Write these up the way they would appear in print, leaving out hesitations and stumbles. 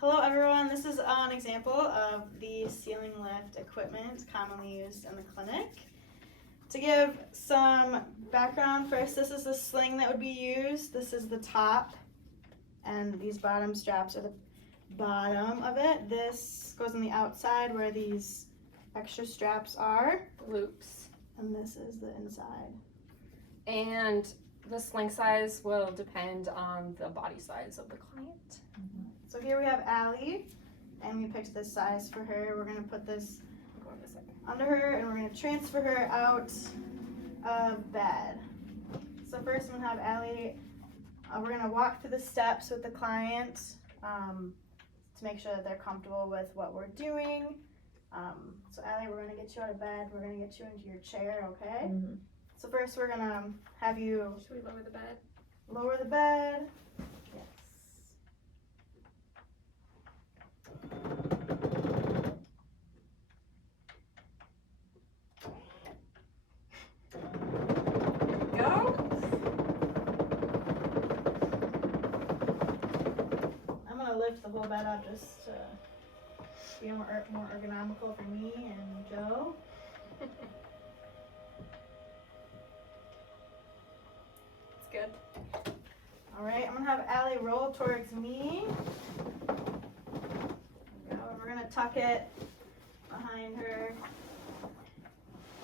Hello everyone, this is an example of the ceiling lift equipment commonly used in the clinic. To give some background first, this is the sling that would be used. This is the top and these bottom straps are the bottom of it. This goes on the outside where these extra straps are. Loops. And this is the inside. And the sling size will depend on the body size of the client. So here we have Allie, and we picked this size for her. We're gonna put this under her, and we're gonna transfer her out of bed. So first I'm gonna have Allie, we're gonna walk through the steps with the client to make sure that they're comfortable with what we're doing. So Allie, we're gonna get you out of bed. We're gonna get you into your chair, okay? Mm-hmm. So first we're gonna have you Should we lower the bed? lower the bed. Yes. Go. I'm gonna lift the whole bed up just to be more ergonomical for me and Joe. It's good. All right, I'm gonna have Allie roll towards me. There we go. We're gonna tuck it behind her.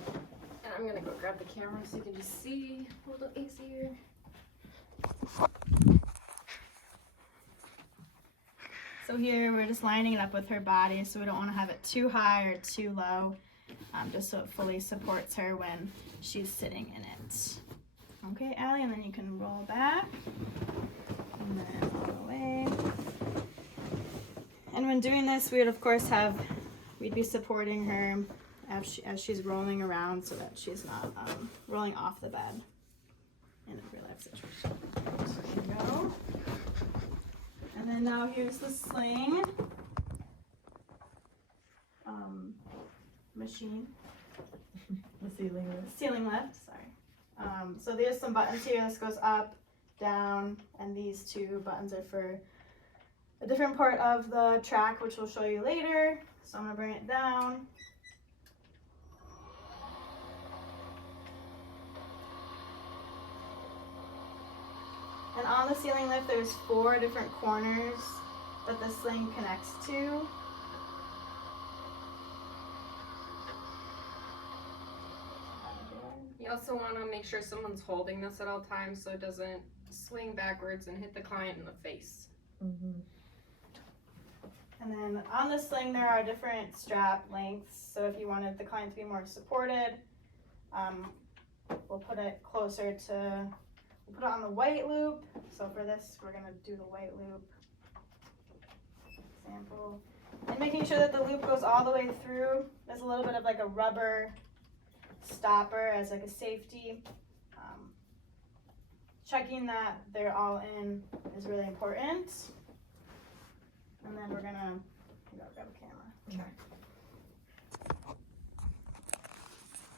And I'm gonna go grab the camera so you can just see a little easier. So here we're just lining it up with her body, so we don't want to have it too high or too low, just so it fully supports her when she's sitting in it. Okay, Allie, and then you can roll back, and then all the way. And when doing this, we would of course we'd be supporting her as she's rolling around so that she's not rolling off the bed in a real life situation. There you go. And then now here's the sling machine. The ceiling lift. Ceiling lift, sorry. So there's some buttons here. This goes up, down, and these two buttons are for a different part of the track, which we'll show you later. So I'm gonna bring it down. And on the ceiling lift, there's 4 different corners that the sling connects to. You also want to make sure someone's holding this at all times so it doesn't swing backwards and hit the client in the face. Mm-hmm. And then on the sling, there are different strap lengths. So if you wanted the client to be more supported, we'll put it closer to, we'll put it on the white loop. So for this, we're gonna do the white loop example. And making sure that the loop goes all the way through. There's a little bit of like a rubber stopper as like a safety. Checking that they're all in is really important. And then we're gonna grab a camera. Okay.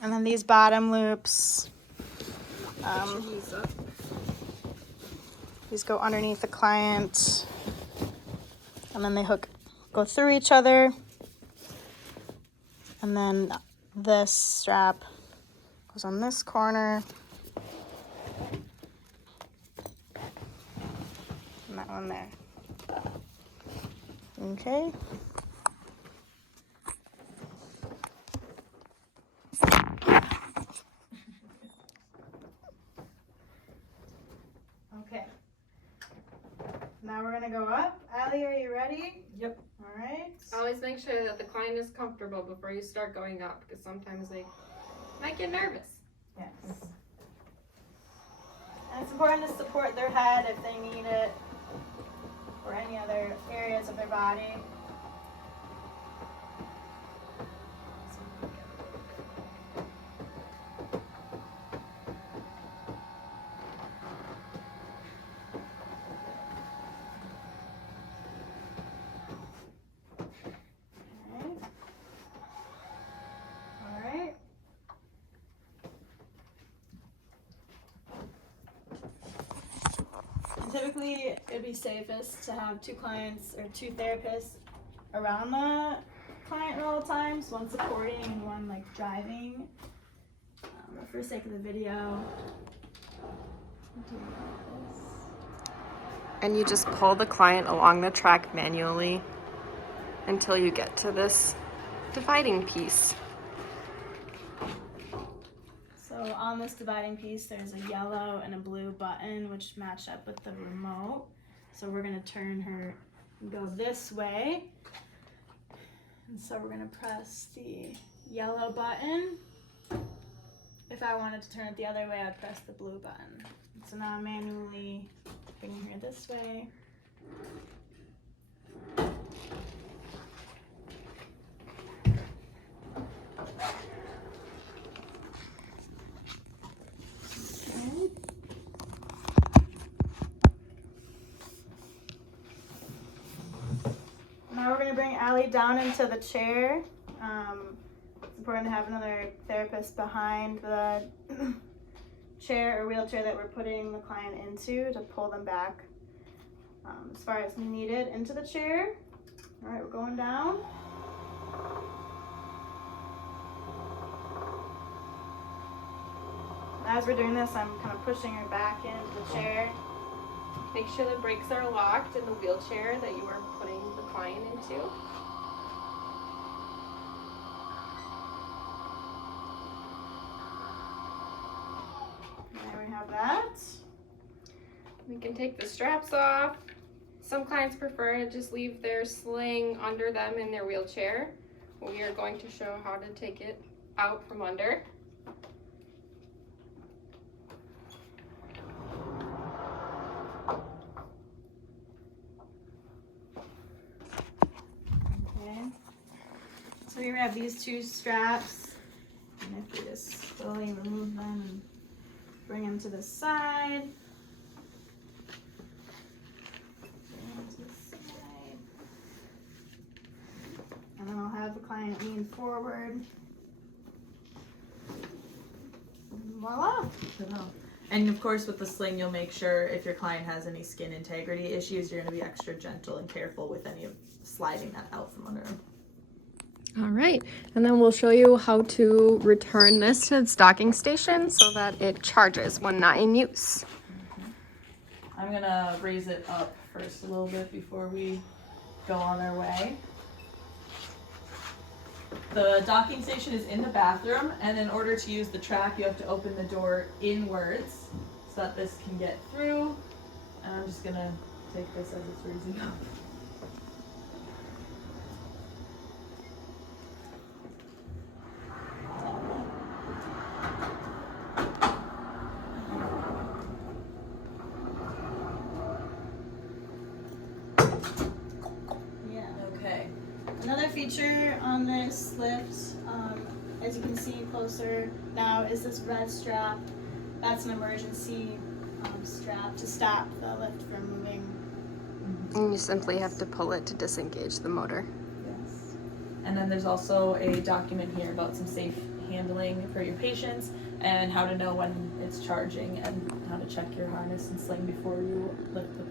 And then these bottom loops, these go underneath the client, and then they go through each other. And then this strap goes on this corner, and that one there. Okay. Okay. Now we're gonna go up. Allie, are you ready? Yep. All right. Always make sure that the client is comfortable before you start going up because sometimes they might get nervous. Yes. And it's important to support their head if they need it, or any other areas of their body. All right. And typically typically it'd be safest to have two clients or two therapists around the client at all times, one supporting and one like driving. But for the sake of the video, I'll do it like this. And you just pull the client along the track manually until you get to this dividing piece. So on this dividing piece, there's a yellow and a blue button which match up with the remote. So we're gonna turn her and go this way. And so we're gonna press the yellow button. If I wanted to turn it the other way, I'd press the blue button. So now I'm manually bringing her this way. Okay. Now we're gonna bring Allie down into the chair. It's important to have another therapist behind the chair or wheelchair that we're putting the client into to pull them back as far as needed into the chair. All right, we're going down. As we're doing this, I'm kind of pushing her back into the chair. Make sure the brakes are locked in the wheelchair that you are putting the client into. There we have that. We can take the straps off. Some clients prefer to just leave their sling under them in their wheelchair. We are going to show how to take it out from under. Okay. So here we have these two straps. And if we just slowly remove them and bring them to the side. Bring them to the side. And then I'll have the client lean forward. And voila! And of course, with the sling, you'll make sure if your client has any skin integrity issues, you're going to be extra gentle and careful with any of sliding that out from under them. All right, and then we'll show you how to return this to its docking station so that it charges when not in use. I'm going to raise it up first a little bit before we go on our way. The docking station is in the bathroom, and in order to use the track, you have to open the door inwards so that this can get through. And I'm just gonna take this as it's raising up. Yeah. Okay. Another feature on this lift, as you can see closer now, is this red strap. That's an emergency strap to stop the lift from moving. And you simply have to pull it to disengage the motor. Yes. And then there's also a document here about some safe handling for your patients and how to know when it's charging and how to check your harness and sling before you lift the